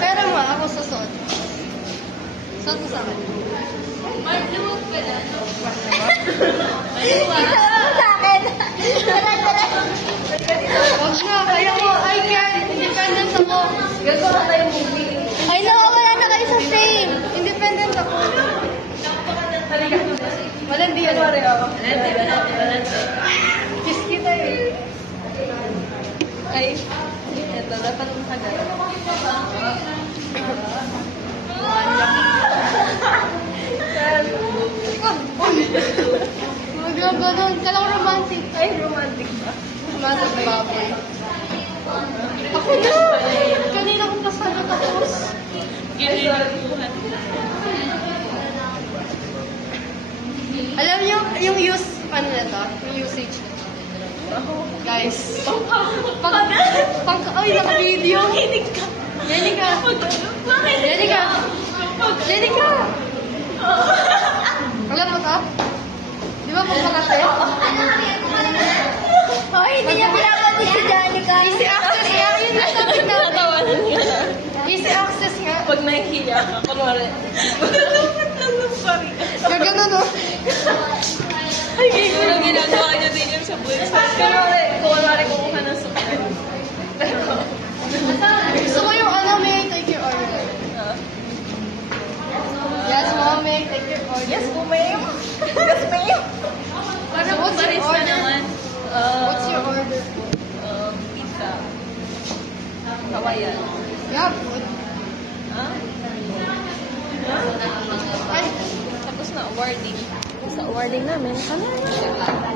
Pero ma, ako susot. Susot mo sa akin. Marluwag ka na. Isa mo sa akin. Tara. Huwag na, kaya mo, I can. Independent ako. Gagawa tayo movie. I know, wala na kayo sa same. Independent ako. Malandi yan. Balante. Kiss kita eh. Ay, ito, dapat mo agad. Ganun, kalang romantic. Ay, romantic ba? Romantic baboy. Ako na! Kanina ko pa sana tapos. Alam niyo, yung use, ano na to? Yung usage na to. Guys. Ay, naka-video. Jenica. Alam mo to? Di ba pagpakate? Oh, hindi niya pinapati si Jenica. Easy access nga. Yun na sabi natin. Easy access nga. Pag nahihiya ka, kunwari. Sorry. Gagano no? Ay, siguro ginagawa niya din yung sa bulsa. Kunwari kumuha ng sukli. Gusto ko yung ano, may take your order. Yes, mom, may take your order. Yes, ma'am. Yes, ma'am. Para What's your barista order? naman. What's your order? Pizza. Hawaiian. Yeah, food. Ay, tapos na awarding. Sa awarding namin, ano na?